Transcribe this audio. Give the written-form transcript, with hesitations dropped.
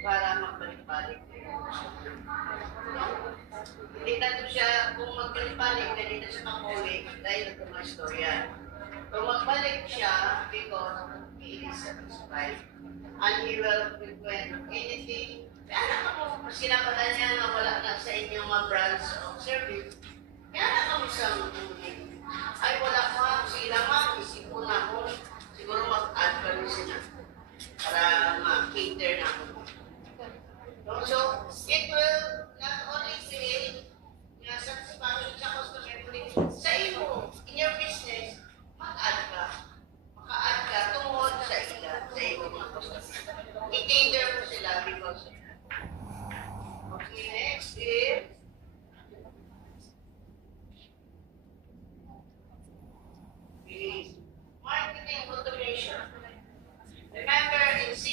para magbalik-balik. Hindi na to siya, kung magbalik-balik, hindi na siya makulit dahil ito mga istorya. Kung magbalik siya, because he is satisfied, and he will frequent anything. Kaya ako, sinapala niya na wala na sa inyong mga branch of service. Kaya na kami sa ay wala ka, sila ma, isipon ako. Siguro mag-add pa rin sila para ma-cater na ako. So,